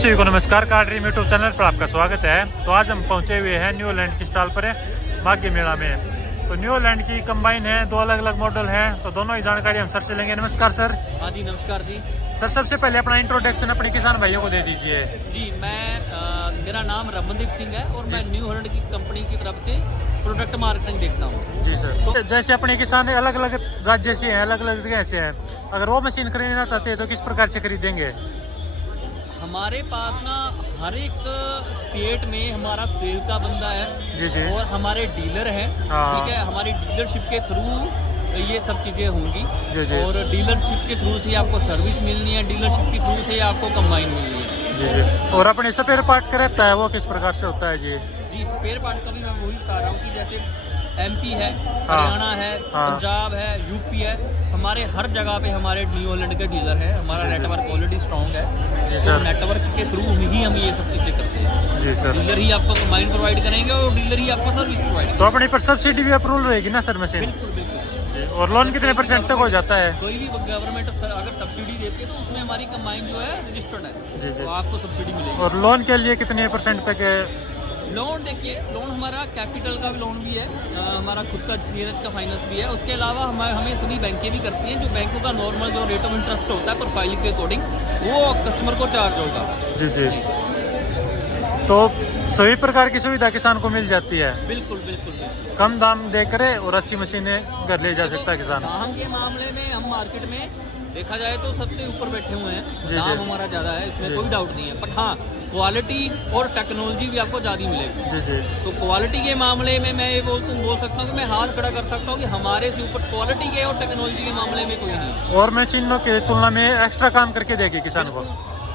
सभी को नमस्कार। कार ड्रीम यूट्यूब चैनल पर आपका स्वागत है। तो आज हम पहुंचे हुए हैं न्यू लैंड की स्टॉल पर भाग्य मेला में। तो न्यू लैंड की कंबाइन है, दो अलग अलग मॉडल हैं, तो दोनों ही जानकारी हम सर से लेंगे। नमस्कार सर। हाँ जी, नमस्कार जी। सर सबसे पहले अपना इंट्रोडक्शन अपने किसान भाइयों को दे दीजिए। जी मेरा नाम रमनदीप सिंह है और मैं न्यू हॉलैंड की कंपनी की तरफ से प्रोडक्ट मार्केटिंग देखता हूँ। जी सर। तो जैसे अपने किसान अलग अलग राज्य से हैं, अलग अलग जगह से हैं, अगर वो मशीन खरीदना चाहते हैं तो किस प्रकार से खरीदेंगे? हमारे पास ना हर एक स्टेट में हमारा सेल का बंदा है। जी जी। और हमारे डीलर हैं। हाँ। ठीक है, हमारी डीलरशिप के थ्रू ये सब चीज़ें होंगी। जी जी। और डीलरशिप के थ्रू से आपको सर्विस मिलनी है, डीलरशिप के थ्रू से आपको कंबाइन मिलनी है। जी जी। और अपने स्पेयर पार्ट का रहता है वो किस प्रकार से होता है? जी स्पेयर पार्ट का भी मैं वही बता रहा हूँ कि जैसे एमपी है, हरियाणा है, पंजाब है, यूपी है, हमारे हर जगह पे हमारे न्यू हॉलैंड के डीलर है। हमारा नेटवर्क ऑलरेडी स्ट्रॉन्ग है। तो नेटवर्क के थ्रू ही हम ये सब चीज़ें करते हैं। जी सर। डीलर ही आपको कंबाइन प्रोवाइड करेंगे और डीलर ही आपको सर्विस प्रोवाइड। तो अपने पर सब्सिडी भी अप्रूवल रहेगी ना सर मशीन? बिल्कुल बिल्कुल। और लोन कितने % तक हो जाता है? कोई भी गवर्नमेंट अगर सब्सिडी देती है तो उसमें हमारी कंबाइन जो है रजिस्टर्ड है। जी जी। तो आपको सब्सिडी मिलेगी। और लोन के लिए कितने % तक है? लोन देखिए, लोन हमारा कैपिटल का भी लोन भी है, हमारा खुद का सीएनएच का फाइनेंस भी है। उसके अलावा हमें सभी बैंकें भी करती हैं। जो बैंकों का नॉर्मल जो रेट ऑफ इंटरेस्ट होता है प्रोफाइल के अकॉर्डिंग वो कस्टमर को चार्ज होगा। जी जी। तो सभी प्रकार की सुविधा किसान को मिल जाती है? बिल्कुल बिल्कुल बिल्कुल। कम दाम देकर और अच्छी मशीनें घर ले जा सकता है किसान। दाम के मामले में हम मार्केट में देखा जाए तो सबसे ऊपर बैठे हुए हैं। जी दाम जी। हमारा ज़्यादा है, इसमें कोई डाउट नहीं है। बट हाँ, क्वालिटी और टेक्नोलॉजी भी आपको ज़्यादा मिलेगी। जी जी। तो क्वालिटी के मामले में मैं ये बोल सकता हूँ कि मैं हाथ खड़ा कर सकता हूँ कि हमारे से ऊपर क्वालिटी के और टेक्नोलॉजी के मामले में कोई नहीं है। और मशीनों की तुलना में एक्स्ट्रा काम करके देगी किसान को?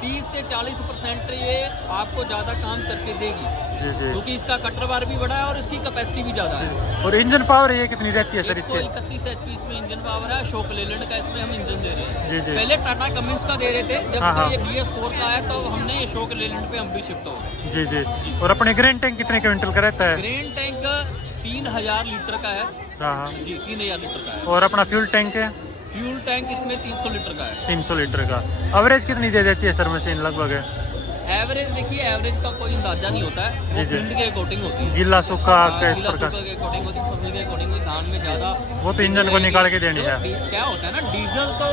30 से 40% ये आपको ज़्यादा काम करके देगी। जी जी। क्योंकि इसका कटर बार भी बड़ा है और इसकी कैपेसिटी भी ज़्यादा है। और इंजन पावर ये कितनी रहती है सर इसके? 131 HP इसमें इंजन पावर है। अशोक लेलैंड का इसमें हम इंजन दे रहे हैं। जी जी। पहले टाटा कमिंस का दे रहे थे, जब हाँ, से हाँ। ये BS4 का आया तो हमने अशोक लेलैंड पे हम भी शिफ्ट हो गए। जी जी। और अपने ग्रेन टैंक कितने क्विंटल का रहता है? ग्रेन टैंक 3000 लीटर का है। हाँ हाँ। जी, 3000 लीटर का है। और अपना फ्यूल टैंक है? फ्यूल टैंक इसमें 300 लीटर का है। 300 लीटर का। एवरेज कितनी दे देती है सर मशीन लगभग? एवरेज देखिए, एवरेज का कोई अंदाजा नहीं होता है। वो फील्ड के अकॉर्डिंग होती है। गीला सूखा हाँ, इस गीला प्रकार सूखा के अकॉर्डिंग होती है, फसल के अकॉर्डिंग होती है। धान में ज़्यादा वो तो इंजन को निकाल के देनी है। क्या होता है ना, डीजल तो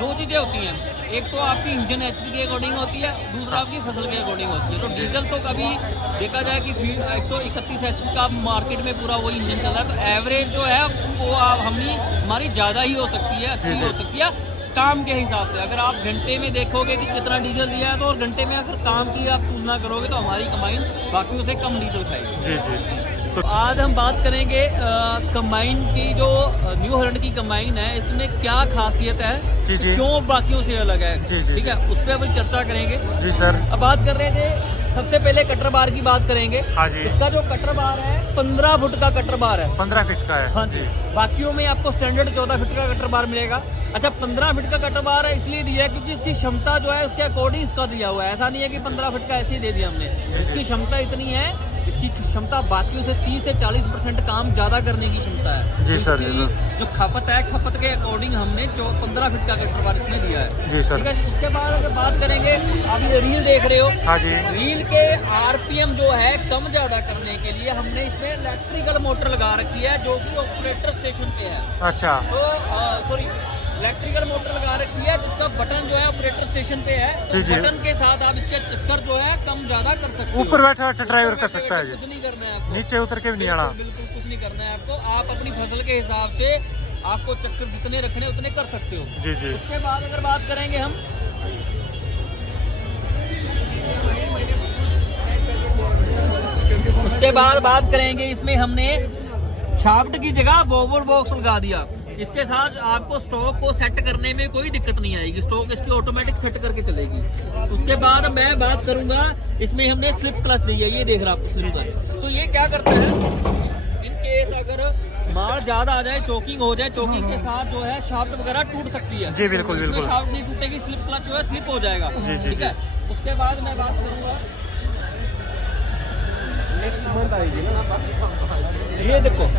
दो चीज़ें होती हैं। एक तो आपकी इंजन HP के अकॉर्डिंग होती है, दूसरा आपकी फसल के अकॉर्डिंग होती है। तो डीजल तो कभी देखा जाए कि 131 HP का मार्केट में पूरा वही इंजन चल रहा है। तो एवरेज जो है वो हमारी ज़्यादा ही हो सकती है, अच्छी हो सकती है काम के हिसाब से। अगर आप घंटे में देखोगे कि कितना डीजल दिया है तो और घंटे में अगर काम की आप तुलना करोगे तो हमारी कमाइन बाकियों से कम डीजल खाएगी। जी जी। तो आज हम बात करेंगे कंबाइन की। जो न्यू हॉलैंड की कंबाइन है इसमें क्या खासियत है, जी जी। क्यों बाकियों से अलग है, जी जी। ठीक है, उस पर अभी चर्चा करेंगे। जी सर। अब बात कर रहे थे, सबसे पहले कटर बार की बात करेंगे। हाँ जी। इसका जो कटर बार है 15 फुट का कटर बार है। 15 फीट का है? हाँ जी। बाकियों में आपको स्टैंडर्ड 14 फीट का कटर बार मिलेगा। अच्छा, 15 फीट का कटर बार है इसलिए दिया है क्योंकि इसकी क्षमता जो है उसके अकॉर्डिंग इसका दिया हुआ है। ऐसा नहीं है कि 15 फीट का ऐसे ही दे दिया हमने। इसकी क्षमता इतनी है, इसकी क्षमता बाकियों से 30 से 40% काम ज्यादा करने की क्षमता है। जी सर। जो खपत है, खपत के अकॉर्डिंग हमने 15 फीट का कटर बार इसमें दिया है। जी सर। ठीक है। उसके बाद अगर बात करेंगे, आप ये रील देख रहे हो। हाँ जी। रील के RPM जो है कम ज्यादा करने के लिए हमने इसमें इलेक्ट्रिकल मोटर लगा रखी है जो कि ऑपरेटर स्टेशन पे है। अच्छा। तो सॉरी, इलेक्ट्रिकल मोटर लगा रखी है जिसका बटन जो है ऑपरेटर स्टेशन पे है। तो जी जी। बटन के साथ आप इसके चक्कर जो है कम ज्यादा कर सकते हो। ऊपर बैठा ड्राइवर कर सकता है? कुछ नहीं करना है आपको, नीचे उतर के भी नहीं आना? बिल्कुल कुछ नहीं करना है आपको। आप अपनी फसल के हिसाब से आपको चक्कर जितने रखने उतने कर सकते हो। जी जी। उसके बाद अगर बात करेंगे हम, उसके बाद बात करेंगे इसमें हमने शाफ्ट की जगह बॉबल बॉक्स लगा दिया। इसके साथ आपको स्टॉक को सेट करने में कोई दिक्कत नहीं आएगी। स्टॉक इसकी ऑटोमेटिक सेट करके चलेगी। उसके बाद मैं बात करूंगा, इसमें हमने स्लिप क्लच दी है, ये देख रहा आप स्लिप क्लच। तो ये क्या करता है, इन केस अगर माल ज्यादा आ जाए, चोकिंग हो जाए, चोकिंग के साथ जो है शाफ्ट वगैरह टूट सकती है। जी बिल्कुल बिल्कुल। शाफ्ट नहीं टूटेगी, स्लिप क्लच जो है स्लिप हो जाएगा। जी जी। ठीक है। उसके बाद मैं बात करूंगा, नेक्स्ट मंथ आएगी ना, ये देखो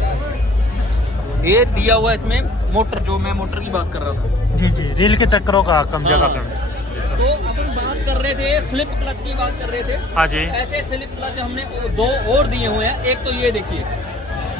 ये दिया हुआ है इसमें मोटर, जो मैं मोटर की बात कर रहा था। जी जी। रील के चक्करों का कम जगह करना। तो अपन बात कर रहे थे स्लिप क्लच की बात कर रहे थे। हाँ जी। ऐसे स्लिप क्लच हमने दो और दिए हुए हैं। एक तो ये देखिए,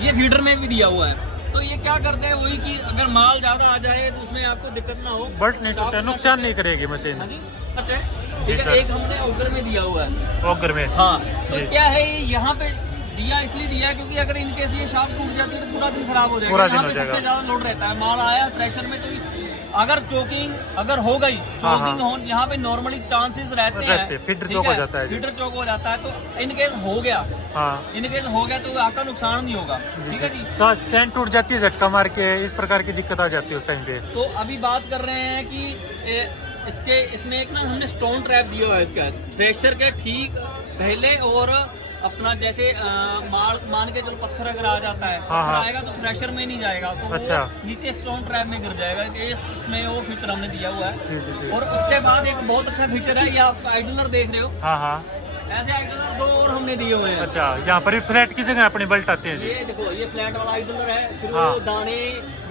ये फीडर में भी दिया हुआ है। तो ये क्या करते हैं वही कि अगर माल ज्यादा आ जाए तो उसमें आपको दिक्कत ना हो, बट नहीं टूटे, नुकसान नहीं करेगी मशीन। हाँ जी, अच्छा ठीक है। एक हमने ऑगर में दिया हुआ है। ऑगर में, हाँ, तो क्या है यहाँ पे दिया इसलिए दिया है क्योंकि अगर इनकेस ये शाफ्ट टूट जाती है तो पूरा दिन खराब हो जाएगा। यहाँ पे सबसे ज्यादा लोड रहता है, माल आया ट्रैक्शन में, तो अगर चोकिंग अगर हो गई, चोकिंग हो, यहाँ पे नॉर्मली चांसेस रहते हैं, फीडर चौक हो जाता है, फीडर चौक हो जाता है। तो इनकेस हो गया, इनकेस हो गया तो आपका नुकसान नहीं होगा। ठीक है जी। चैन टूट जाती है झटका मार के, इस प्रकार की दिक्कत आ जाती है उस टाइम पे। तो अभी बात कर रहे हैं कि इसमें एक ना हमने स्टोन ट्रैप दिया हुआ है इसका, थ्रेशर के ठीक पहले, और अपना जैसे मान के चलो पत्थर अगर आ जाता है, पत्थर आएगा तो थ्रेशर में नहीं जाएगा, तो वो नीचे स्टोन ट्रैप में गिर जाएगा। इसमें वो फीचर हमने दिया हुआ है। और उसके बाद एक बहुत अच्छा फीचर है, ये आप आइडलर देख रहे हो, ऐसे आइडलर दो और हमने दिए हुए हैं। अच्छा, यहाँ पर फ्लैट की जगह अपनी बेल्ट आते हैं। ये देखो, ये फ्लैट वाला आइडलर है। फिर वो दाने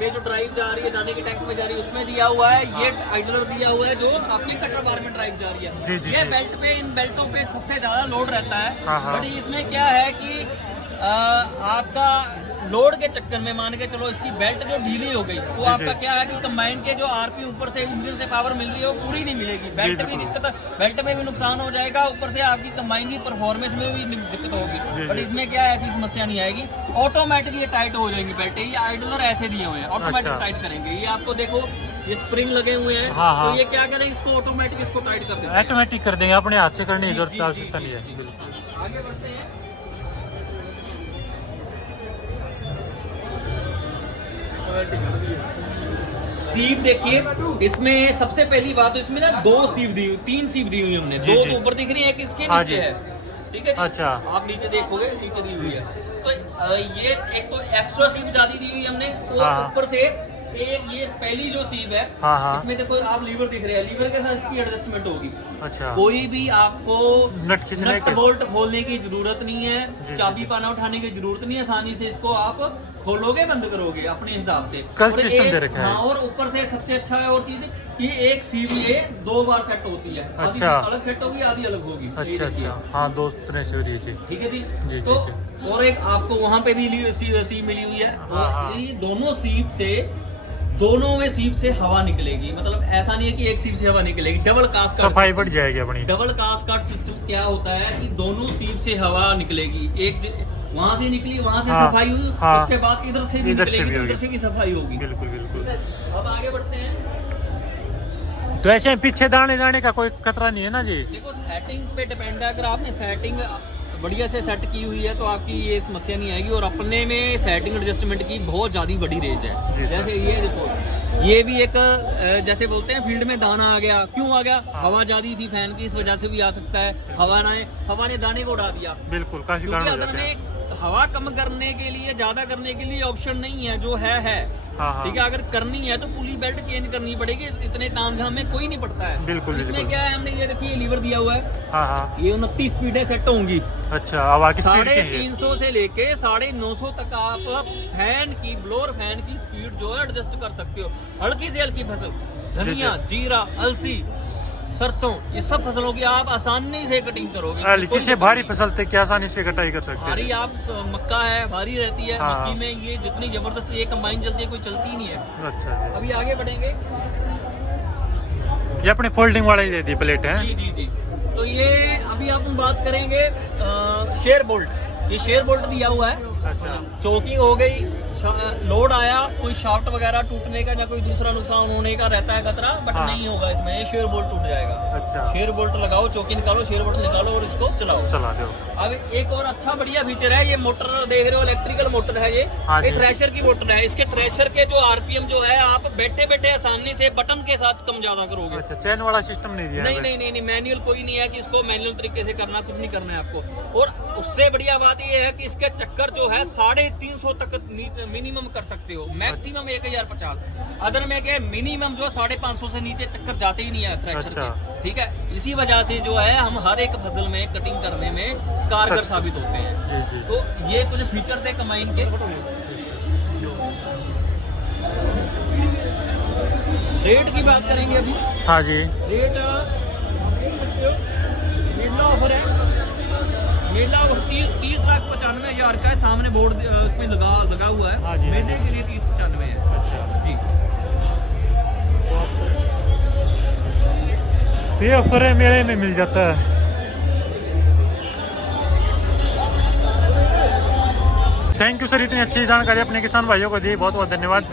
में जो ड्राइव जा रही है, दाने के टैंक में जा रही है, उसमें दिया हुआ है। ये आइडलर दिया हुआ है जो आपके कटर बार में ड्राइव जा रही है। ये बेल्ट पे, इन बेल्टों पे सबसे ज्यादा लोड रहता है। बट इसमें क्या है कि आपका लोड के चक्कर में मान के चलो इसकी बेल्ट जो ढीली हो गई, तो आपका क्या है कि कंबाइन के जो आरपी ऊपर से इंजन से पावर मिल रही है वो पूरी नहीं मिलेगी। बेल्ट भी दिक्कत, बेल्ट में भी नुकसान हो जाएगा, ऊपर से आपकी कंबाइन की परफॉर्मेंस में भी दिक्कत होगी। बट इसमें क्या है, ऐसी समस्या नहीं आएगी, ऑटोमेटिक ये टाइट हो जाएंगी बेल्ट। ये आइडलर ऐसे दिए हुए हैं, ऑटोमेटिक टाइट करेंगे। ये आपको देखो, ये स्प्रिंग लगे हुए हैं। तो ये क्या करें, इसको ऑटोमेटिक इसको टाइट कर देंगे, ऑटोमेटिक कर देंगे, अपने हाथ से करने की जरूरत आवश्यकता नहीं है। आगे बढ़ते हैं। सीप देखिए, इसमें सबसे पहली बात तो इसमें ना तीन सीप दी हुई हमने। दो तो ऊपर दिख रही है, एक इसके नीचे है। ठीक है। अच्छा, आप नीचे देखोगे, नीचे दी हुई है। तो ये एक तो एक्स्ट्रा सीप ज्यादा दी हुई हमने, और ऊपर से एक ये पहली जो सीप है, इसमें देखो आप लीवर दिख रहे हैं, लीवर के साथ इसकी एडजस्टमेंट होगी। अच्छा, कोई भी आपको नट बोल्ट खोलने की जरूरत नहीं है, चाबी पाना उठाने की जरूरत नहीं है। आसानी से इसको आप खोलोगे, बंद करोगे अपने हिसाब से। कल सिस्टम दे रखा है। और ऊपर से सबसे अच्छा है और चीज, ये एक सीप ये 2 बार सेट होती है। अच्छा, अलग सेट होगी, आधी अलग होगी। अच्छा, हाँ, ठीक है जी। तो और एक आपको वहाँ पे भी सीप मिली हुई है। ये दोनों सीप से, दोनों में सीप से हवा निकलेगी। मतलब ऐसा नहीं है कि एक सीप से हवा निकलेगी, डबल कास्केट सफाई बढ़ जाएगी अपनी। डबल कास्केट सिस्टम क्या होता है कि दोनों सीप से हवा निकलेगी। एक वहां से निकली, वहां से सफाई हुई, उसके बाद इधर से भी निकलेगी, तो इधर से भी सफाई होगी। बिल्कुल बिल्कुल। अब आगे बढ़ते हैं। तो ऐसे पीछे दाने जाने का कोई खतरा नहीं है ना जी? देखो, सेटिंग पे डिपेंड है। अगर आपने सेटिंग बढ़िया से सेट की हुई है तो आपकी ये समस्या नहीं आएगी। और अपने में सेटिंग एडजस्टमेंट की बहुत ज्यादा बड़ी रेंज है। जैसे ये देखो, ये भी एक जैसे बोलते हैं फील्ड में दाना आ गया, क्यों आ गया? हवा ज्यादा थी फैन की, इस वजह से भी आ सकता है। हवा ने दाने को उड़ा दिया। बिल्कुल, काफी क्योंकि अगर ने हवा कम करने के लिए, ज्यादा करने के लिए ऑप्शन नहीं है, जो है। ठीक है, अगर करनी है तो पुली बेल्ट चेंज करनी पड़ेगी। इतने तामझाम में कोई नहीं पड़ता है। बिल्कुल। इसमें क्या है, हमने ये देखिए लीवर दिया हुआ है। ये 29 स्पीडें सेट होंगी। अच्छा, हवा की 350 से लेके 950 तक आप फैन की, ब्लोअर फैन की स्पीड जो है एडजस्ट कर सकते हो। हल्की से हल्की फसल, धनिया, जीरा, अलसी, सरसों, ये सब फसलों की आप आसानी से कटिंग करोगे। किसी भारी फसल थे क्या आसानी से कटाई कर सकते हैं? भारी आप मक्का है, भारी रहती है। मक्की में ये जितनी जबरदस्त ये कंबाइन चलती है, कोई चलती नहीं है। अच्छा, अभी आगे बढ़ेंगे। ये अपने फोल्डिंग वाला ही दे दी प्लेट है। जी। तो ये अभी हम बात करेंगे शेयर बोल्ट। ये शेयर बोल्ट दिया हुआ है। अच्छा, चौकिंग हो गई, लोड आया, कोई शाफ्ट वगैरह टूटने का या कोई दूसरा नुकसान होने का रहता है खतरा, बट नहीं होगा इसमें। ये शेयर बोल्ट टूट जाएगा। अच्छा, शेयर बोल्ट लगाओ, चौकी निकालो, शेयर बोल्ट निकालो और इसको चला दो। अब एक और अच्छा बढ़िया फीचर है, ये मोटर देख रहे हो, इलेक्ट्रिकल मोटर है। ये थ्रेशर की मोटर है। इसके थ्रेशर के जो आरपीएम जो है, आप बैठे बैठे आसानी से बटन के साथ कम ज्यादा करोगे। अच्छा, चैन वाला सिस्टम नहीं दिया? नहीं, मैनुअल कोई नहीं है कि इसको मैनुअल तरीके से करना, कुछ नहीं करना है आपको। और उससे बढ़िया बात ये है कि इसके चक्कर जो है 350 तक मिनिमम कर सकते हो, मैक्सिमम 1050। अदर में क्या मिनिमम जो 550 से नीचे चक्कर जाते ही नहीं है थ्रेशर के। ठीक है, इसी वजह से जो है हम हर एक फसल में कटिंग करने में कारगर साबित होते हैं। जी। तो ये कुछ फीचर थे कंबाइन के। रेट की बात करेंगे अभी। हाँ जी। रेट मेला 30,95,000 का है, सामने बोर्ड उसमें लगा हुआ है। हाँ जी, हाँ मेले जी। के लिए 30,95 है अच्छा, जी। तो ये ऑफर है मेले में मिल जाता है। थैंक यू सर, इतनी अच्छी जानकारी अपने किसान भाइयों को दी, बहुत बहुत धन्यवाद।